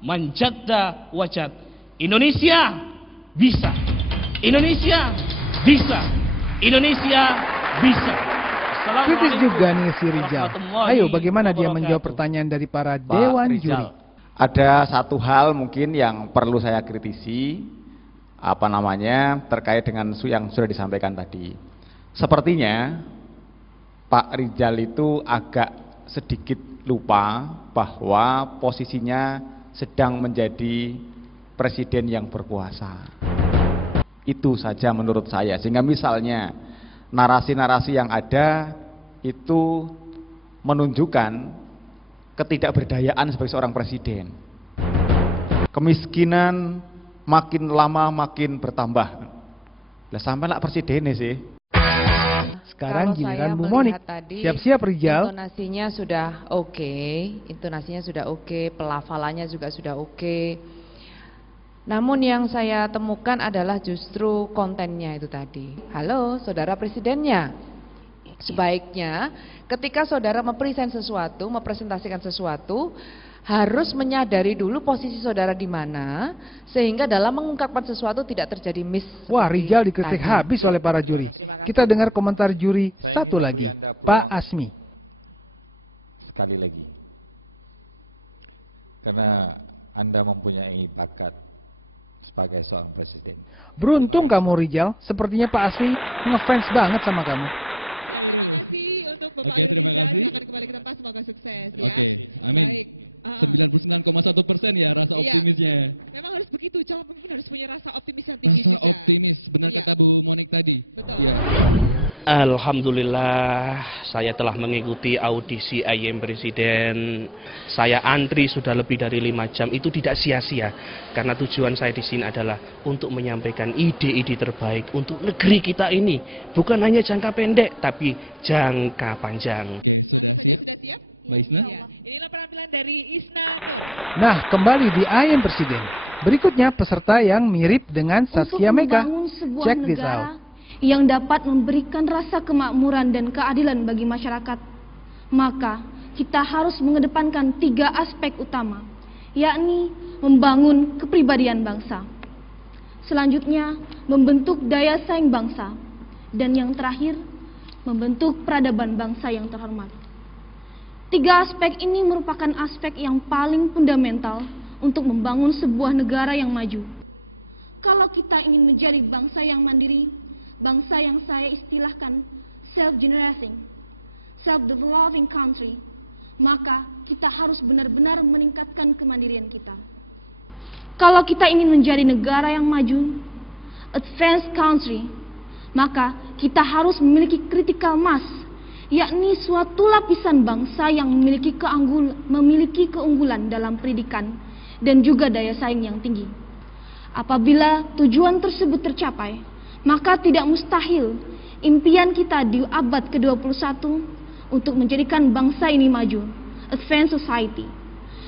Manjadda wajad. Indonesia bisa. Indonesia bisa. Indonesia bisa. Kritis juga nih si Rijal. Ayo bagaimana dia menjawab pertanyaan dari para dewan juri? Ada satu hal mungkin yang perlu saya kritisi, terkait dengan yang sudah disampaikan tadi. Sepertinya Pak Rijal itu agak sedikit lupa bahwa posisinya sedang menjadi presiden yang berkuasa. Itu saja menurut saya, sehingga misalnya narasi-narasi yang ada itu menunjukkan ketidakberdayaan sebagai seorang presiden. Kemiskinan makin lama makin bertambah. Lah sampai lah presidennya sih. Sekarang giliran Bu Monik. Siap-siap Rijal. Intonasinya sudah oke, pelafalannya juga sudah oke. Namun yang saya temukan adalah justru kontennya itu tadi. Halo, saudara presidennya. Sebaiknya ketika saudara mempresentasikan sesuatu, harus menyadari dulu posisi saudara di mana, sehingga dalam mengungkapkan sesuatu tidak terjadi miss. Wah, Rijal dikritik habis oleh para juri. Kita dengar komentar juri satu lagi, Pak Asmi. Sekali lagi, karena Anda mempunyai bakat sebagai seorang presiden. Beruntung kamu Rijal, sepertinya Pak Asmi ngefans banget sama kamu. Oke, terima kasih. Akan kembali ke tempat, semoga sukses ya. Oke, amin. 99,1% ya rasa optimisnya. Memang harus begitu, calon pemimpin harus punya rasa optimis yang tinggi juga. Rasa optimis, benar kata Bu Monik tadi. Betul. Alhamdulillah, saya telah mengikuti audisi IM Presiden. Saya antri sudah lebih dari 5 jam. Itu tidak sia-sia, karena tujuan saya di sini adalah untuk menyampaikan ide-ide terbaik untuk negeri kita ini. Bukan hanya jangka pendek, tapi jangka panjang. Sudah siap? Mbak Isna? Ya. Inilah penampilan dari Isna. Nah, kembali di IM Presiden. Berikutnya peserta yang mirip dengan Saskia Mega. Check this out. Yang dapat memberikan rasa kemakmuran dan keadilan bagi masyarakat, maka kita harus mengedepankan 3 aspek utama, yakni membangun kepribadian bangsa, selanjutnya membentuk daya saing bangsa, dan yang terakhir membentuk peradaban bangsa yang terhormat. 3 aspek ini merupakan aspek yang paling fundamental untuk membangun sebuah negara yang maju. Kalau kita ingin menjadi bangsa yang mandiri, bangsa yang saya istilahkan self-generating, self-developing country, maka kita harus benar-benar meningkatkan kemandirian kita. Kalau kita ingin menjadi negara yang maju, advanced country, maka kita harus memiliki critical mass, yakni suatu lapisan bangsa yang memiliki keunggulan dalam pendidikan dan juga daya saing yang tinggi. Apabila tujuan tersebut tercapai, maka tidak mustahil impian kita di abad ke-21 untuk menjadikan bangsa ini maju, advanced society,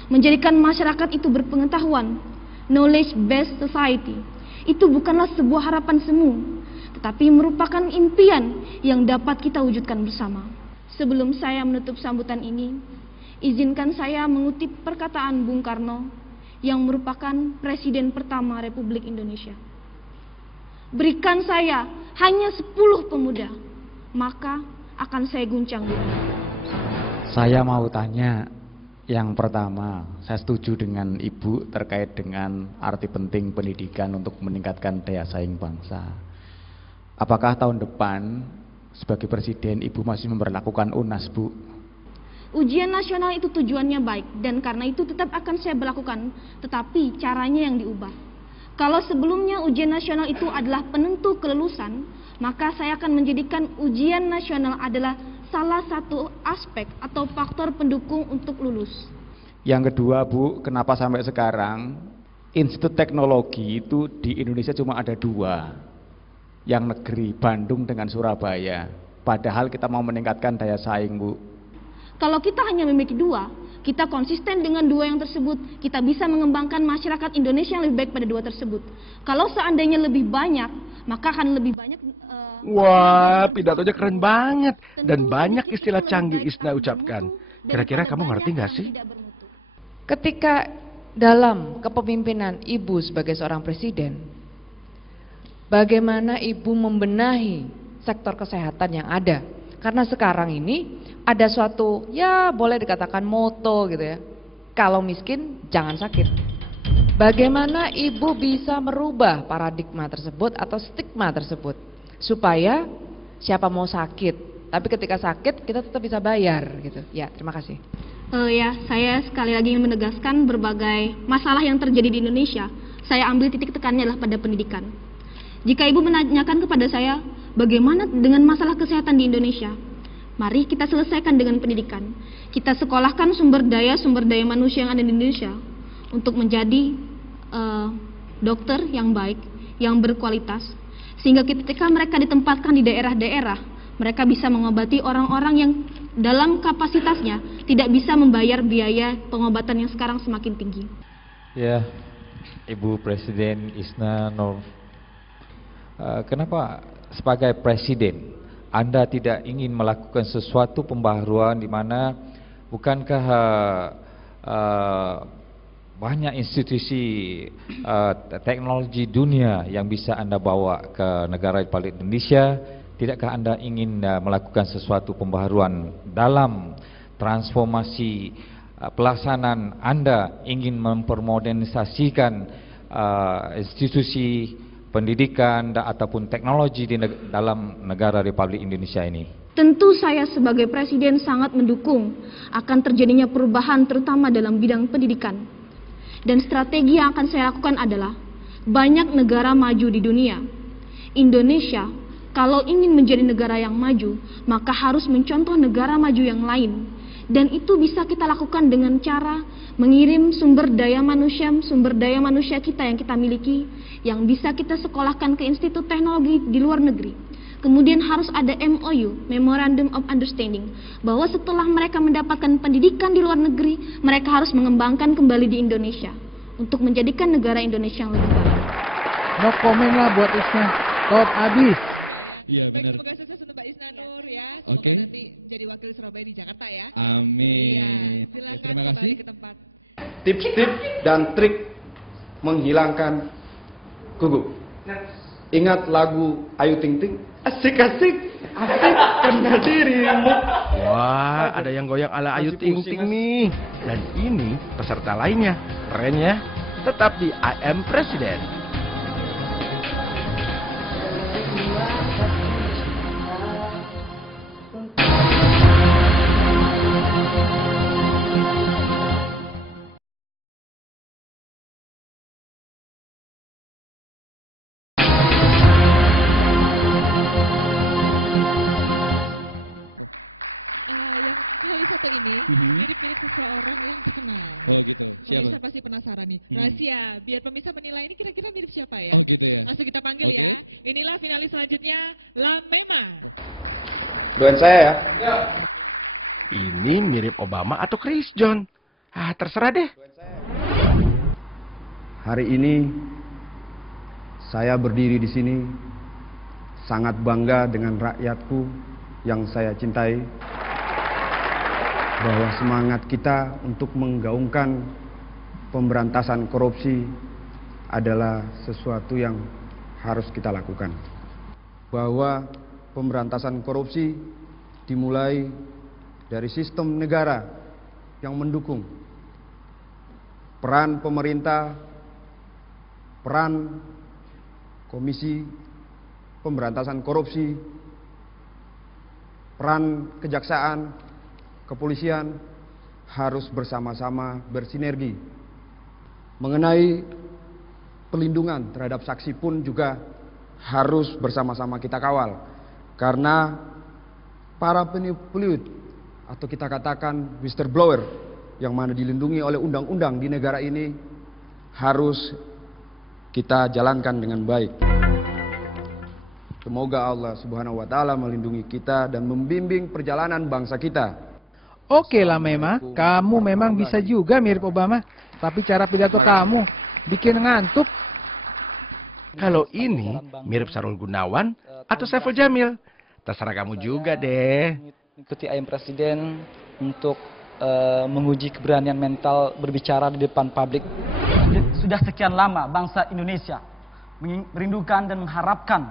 menjadikan masyarakat itu berpengetahuan, knowledge based society. Itu bukanlah sebuah harapan semu, tetapi merupakan impian yang dapat kita wujudkan bersama. Sebelum saya menutup sambutan ini, izinkan saya mengutip perkataan Bung Karno yang merupakan Presiden pertama Republik Indonesia. Berikan saya hanya 10 pemuda, maka akan saya guncang bumi. Saya mau tanya, yang pertama, saya setuju dengan Ibu terkait dengan arti penting pendidikan untuk meningkatkan daya saing bangsa. Apakah tahun depan sebagai presiden Ibu masih memberlakukan UNAS, Bu? Ujian nasional itu tujuannya baik, dan karena itu tetap akan saya berlakukan, tetapi caranya yang diubah. Kalau sebelumnya ujian nasional itu adalah penentu kelulusan, maka saya akan menjadikan ujian nasional adalah salah satu aspek atau faktor pendukung untuk lulus. Yang kedua, Bu, kenapa sampai sekarang Institut Teknologi itu di Indonesia cuma ada 2, yang negeri, Bandung dengan Surabaya, padahal kita mau meningkatkan daya saing, Bu? Kalau kita hanya memiliki 2, kita konsisten dengan 2 yang tersebut, kita bisa mengembangkan masyarakat Indonesia yang lebih baik pada 2 tersebut. Kalau seandainya lebih banyak, maka akan lebih banyak. Wah, pidatonya keren banget dan banyak istilah canggih Isna ucapkan. Kira-kira kamu ngerti nggak sih? Ketika dalam kepemimpinan Ibu sebagai seorang presiden, bagaimana Ibu membenahi sektor kesehatan yang ada. Karena sekarang ini ada suatu, ya boleh dikatakan moto gitu ya, kalau miskin jangan sakit. Bagaimana Ibu bisa merubah paradigma tersebut atau stigma tersebut, supaya siapa mau sakit, tapi ketika sakit kita tetap bisa bayar gitu. Ya, terima kasih. Ya, saya sekali lagi ingin menegaskan berbagai masalah yang terjadi di Indonesia, saya ambil titik tekannya adalah pada pendidikan. Jika Ibu menanyakan kepada saya, bagaimana dengan masalah kesehatan di Indonesia? Mari kita selesaikan dengan pendidikan. Kita sekolahkan sumber daya manusia yang ada di Indonesia untuk menjadi dokter yang baik, yang berkualitas, sehingga ketika mereka ditempatkan di daerah-daerah, mereka bisa mengobati orang-orang yang dalam kapasitasnya tidak bisa membayar biaya pengobatan yang sekarang semakin tinggi. Ya, Ibu Presiden Isna Nur, kenapa sebagai Presiden Anda tidak ingin melakukan sesuatu pembaharuan di mana bukankah banyak institusi teknologi dunia yang bisa Anda bawa ke negara Republik Indonesia? Tidakkah Anda ingin melakukan sesuatu pembaharuan dalam transformasi pelaksanaan Anda, ingin mempermodernisasikan institusi pendidikan ataupun teknologi di dalam negara Republik Indonesia ini? Tentu saya sebagai Presiden sangat mendukung akan terjadinya perubahan terutama dalam bidang pendidikan. Dan strategi yang akan saya lakukan adalah banyak negara maju di dunia. Indonesia kalau ingin menjadi negara yang maju, maka harus mencontoh negara maju yang lain. Dan itu bisa kita lakukan dengan cara mengirim sumber daya manusia kita yang kita miliki, yang bisa kita sekolahkan ke institut teknologi di luar negeri. Kemudian harus ada MOU, Memorandum of Understanding, bahwa setelah mereka mendapatkan pendidikan di luar negeri, mereka harus mengembangkan kembali di Indonesia untuk menjadikan negara Indonesia yang lebih baik. No komen lah buat Isna, top abis. Iya benar. Semoga sukses untuk Mbak Isna Nur ya. Semoga nanti jadi wakil Surabaya di Jakarta ya. Amin. Iya, silakan terima kasih. kembali ke tempat. Tips-tips dan trik menghilangkan gugup. Ingat lagu Ayu Ting Ting? Asik-asik, asik kenal dirimu. Wah, ada yang goyang ala Ayu Ting Ting nih. Dan ini peserta lainnya. Keren ya. Tetap di I Am Presiden. Mirip-mirip seseorang yang terkenal. Oh gitu. Siapa? Pemirsa pasti penasaran nih. Rahasia, biar pemirsa menilai ini kira-kira mirip siapa ya? Oh gitu ya. Langsung kita panggil ya. Inilah finalis selanjutnya, Lamema. Doain saya ya. Ya. Ini mirip Obama atau Chris John? Ah, terserah deh. Hari ini saya berdiri di sini sangat bangga dengan rakyatku yang saya cintai. Bahwa semangat kita untuk menggaungkan pemberantasan korupsi adalah sesuatu yang harus kita lakukan. Bahwa pemberantasan korupsi dimulai dari sistem negara yang mendukung peran pemerintah, peran Komisi Pemberantasan Korupsi, peran kejaksaan, kepolisian harus bersama-sama bersinergi. Mengenai pelindungan terhadap saksi pun juga harus bersama-sama kita kawal. Karena para penipu atau kita katakan whistleblower yang mana dilindungi oleh undang-undang di negara ini harus kita jalankan dengan baik. Semoga Allah Subhanahu wa taala melindungi kita dan membimbing perjalanan bangsa kita. Oke lah Mema, kamu memang bisa juga mirip Obama, tapi cara pidato kamu bikin ngantuk. Kalau ini mirip Sarul Gunawan atau Saiful Jamil, terserah kamu juga deh. Ikuti I Am Presiden untuk menguji keberanian mental berbicara di depan publik. Sudah sekian lama bangsa Indonesia merindukan dan mengharapkan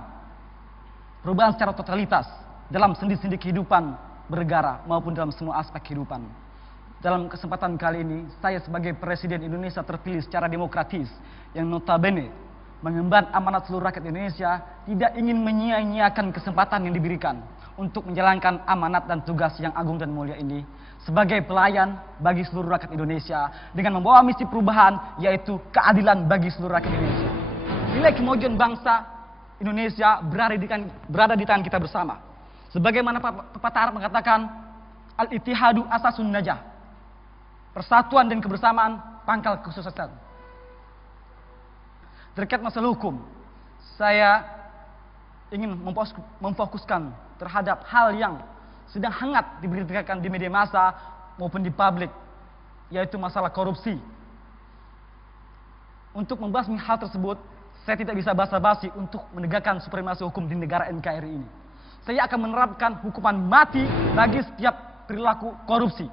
perubahan secara totalitas dalam sendi-sendi kehidupan bernegara maupun dalam semua aspek kehidupan. Dalam kesempatan kali ini, saya sebagai Presiden Indonesia terpilih secara demokratis yang notabene mengemban amanat seluruh rakyat Indonesia, tidak ingin menyia-nyiakan kesempatan yang diberikan untuk menjalankan amanat dan tugas yang agung dan mulia ini sebagai pelayan bagi seluruh rakyat Indonesia dengan membawa misi perubahan, yaitu keadilan bagi seluruh rakyat Indonesia. Nilai kemajuan bangsa Indonesia berada di tangan kita bersama. Sebagaimana pepatah Arab mengatakan, al-ittihadu asasun najah. Persatuan dan kebersamaan pangkal kesuksesan. Terkait masalah hukum, saya ingin memfokuskan terhadap hal yang sedang hangat diberitakan di media massa maupun di publik, yaitu masalah korupsi. Untuk membahas hal tersebut, saya tidak bisa basa-basi untuk menegakkan supremasi hukum di negara NKRI ini. Saya akan menerapkan hukuman mati bagi setiap perilaku korupsi.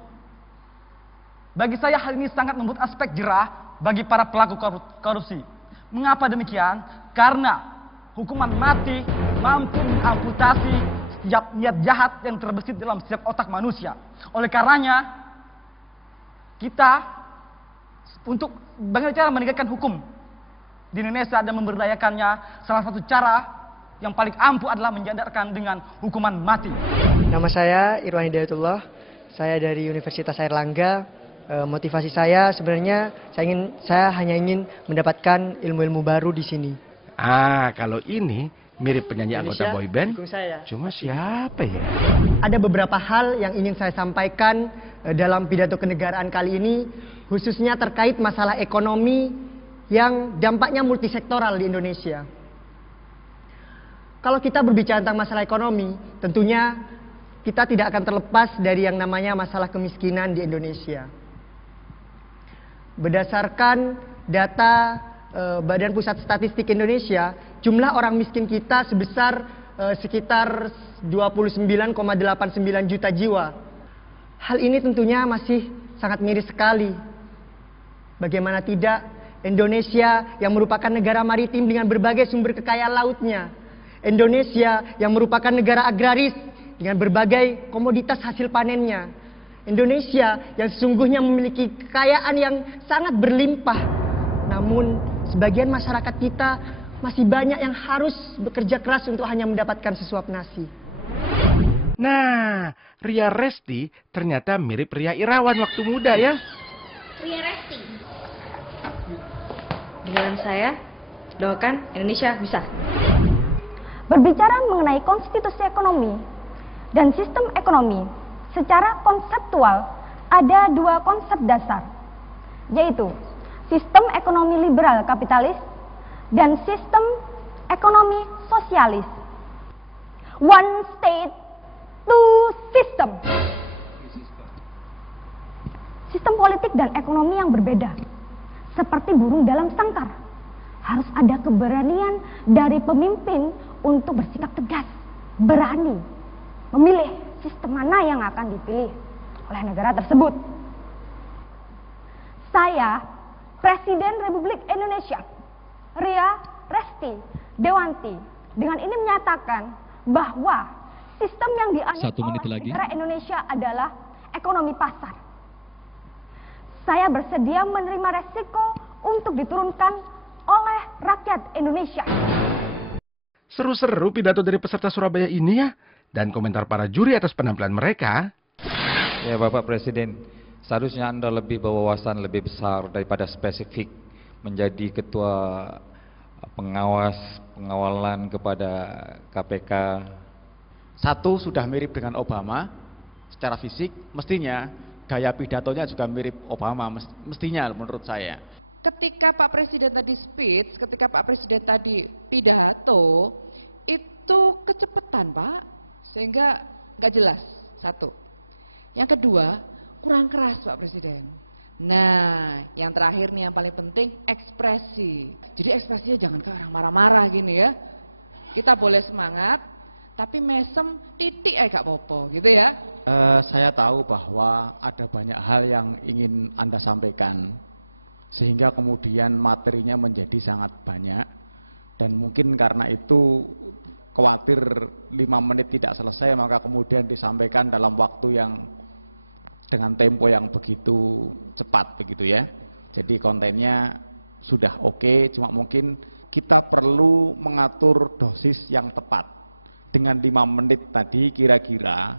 Bagi saya hal ini sangat membuat aspek jerah bagi para pelaku korupsi. Mengapa demikian? Karena hukuman mati mampu mengamputasi setiap niat jahat yang terbesit dalam setiap otak manusia. Oleh karenanya, kita untuk bagaimana cara menegakkan hukum di Indonesia dan memberdayakannya, salah satu cara yang paling ampuh adalah menjandarkan dengan hukuman mati. Nama saya Irwan Hidayatullah, saya dari Universitas Airlangga. Motivasi saya sebenarnya saya hanya ingin mendapatkan ilmu-ilmu baru di sini. Kalau ini mirip penyanyi anggota boyband. Cuma siapa ya? Ada beberapa hal yang ingin saya sampaikan dalam pidato kenegaraan kali ini, khususnya terkait masalah ekonomi yang dampaknya multisektoral di Indonesia. Kalau kita berbicara tentang masalah ekonomi, tentunya kita tidak akan terlepas dari yang namanya masalah kemiskinan di Indonesia. Berdasarkan data Badan Pusat Statistik Indonesia, jumlah orang miskin kita sebesar sekitar 29,89 juta jiwa. Hal ini tentunya masih sangat miris sekali. Bagaimana tidak, Indonesia yang merupakan negara maritim dengan berbagai sumber kekayaan lautnya, Indonesia yang merupakan negara agraris dengan berbagai komoditas hasil panennya, Indonesia yang sesungguhnya memiliki kekayaan yang sangat berlimpah. Namun sebagian masyarakat kita masih banyak yang harus bekerja keras untuk hanya mendapatkan sesuap nasi. Nah, Ria Resti ternyata mirip Ria Irawan waktu muda ya. Ria Resti. Dengan saya, doakan Indonesia bisa. Berbicara mengenai konstitusi ekonomi dan sistem ekonomi, secara konseptual ada dua konsep dasar, yaitu sistem ekonomi liberal kapitalis dan sistem ekonomi sosialis. One state, two system. Sistem politik dan ekonomi yang berbeda, seperti burung dalam sangkar. Harus ada keberanian dari pemimpin untuk bersikap tegas, berani memilih sistem mana yang akan dipilih oleh negara tersebut. Saya, Presiden Republik Indonesia, Ria Resti Dewanti, dengan ini menyatakan bahwa sistem yang dianut oleh negara Indonesia adalah ekonomi pasar. Saya bersedia menerima resiko untuk diturunkan oleh rakyat Indonesia. Seru-seru pidato dari peserta Surabaya ini ya. Dan komentar para juri atas penampilan mereka. Ya Bapak Presiden, seharusnya Anda lebih berwawasan lebih besar daripada spesifik menjadi ketua pengawalan kepada KPK. Satu, sudah mirip dengan Obama secara fisik, mestinya gaya pidatonya juga mirip Obama, mestinya menurut saya. Ketika Pak Presiden tadi speech, ketika Pak Presiden tadi pidato, itu kecepatan Pak. Sehingga nggak jelas, satu. Yang kedua, kurang keras Pak Presiden. Nah, yang terakhir nih yang paling penting, ekspresi. Jadi ekspresinya jangan ke orang marah-marah gini ya. Kita boleh semangat, tapi mesem titik gak popo gitu ya. Saya tahu bahwa ada banyak hal yang ingin Anda sampaikan, sehingga kemudian materinya menjadi sangat banyak, dan mungkin karena itu khawatir 5 menit tidak selesai, maka kemudian disampaikan dalam waktu yang dengan tempo yang begitu cepat begitu ya. Jadi kontennya sudah oke, cuma mungkin kita perlu mengatur dosis yang tepat. Dengan 5 menit tadi kira-kira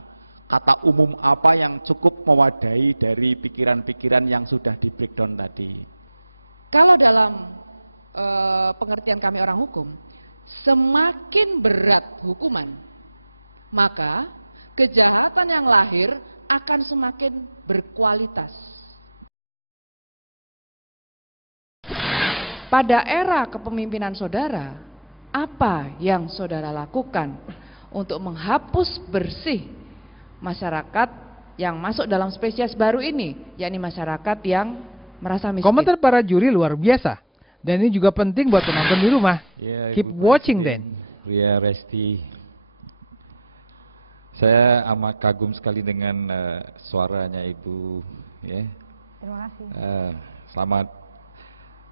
kata umum apa yang cukup mewadai dari pikiran-pikiran yang sudah di breakdown tadi? Kalau dalam pengertian kami orang hukum, semakin berat hukuman, maka kejahatan yang lahir akan semakin berkualitas. Pada era kepemimpinan saudara, apa yang saudara lakukan untuk menghapus bersih masyarakat yang masuk dalam spesies baru ini, yakni masyarakat yang merasa miskin? Komentar para juri luar biasa. Dan ini juga penting buat penonton di rumah. Keep watching then. Ria Resti, saya amat kagum sekali dengan suaranya Ibu. Ya. Terima kasih. Selamat,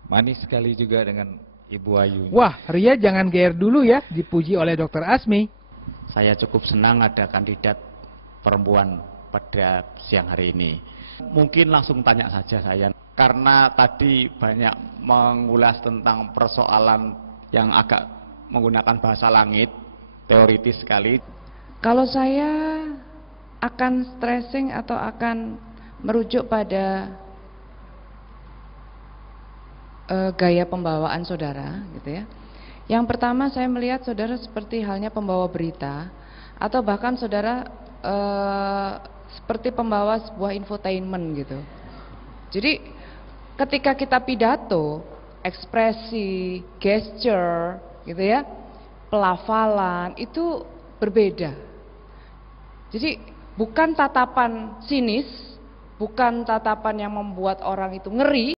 manis sekali juga dengan Ibu Ayu. Wah, Ria jangan GR dulu ya, dipuji oleh Dr. Asmi. Saya cukup senang ada kandidat perempuan pada siang hari ini. Mungkin langsung tanya saja saya, karena tadi banyak mengulas tentang persoalan yang agak menggunakan bahasa langit, teoritis sekali. Kalau saya akan stressing atau akan merujuk pada gaya pembawaan saudara gitu ya. Yang pertama saya melihat saudara seperti halnya pembawa berita, atau bahkan saudara seperti pembawa sebuah infotainment gitu. Jadi ketika kita pidato, ekspresi, gesture gitu ya, pelafalan itu berbeda. Jadi bukan tatapan sinis, bukan tatapan yang membuat orang itu ngeri,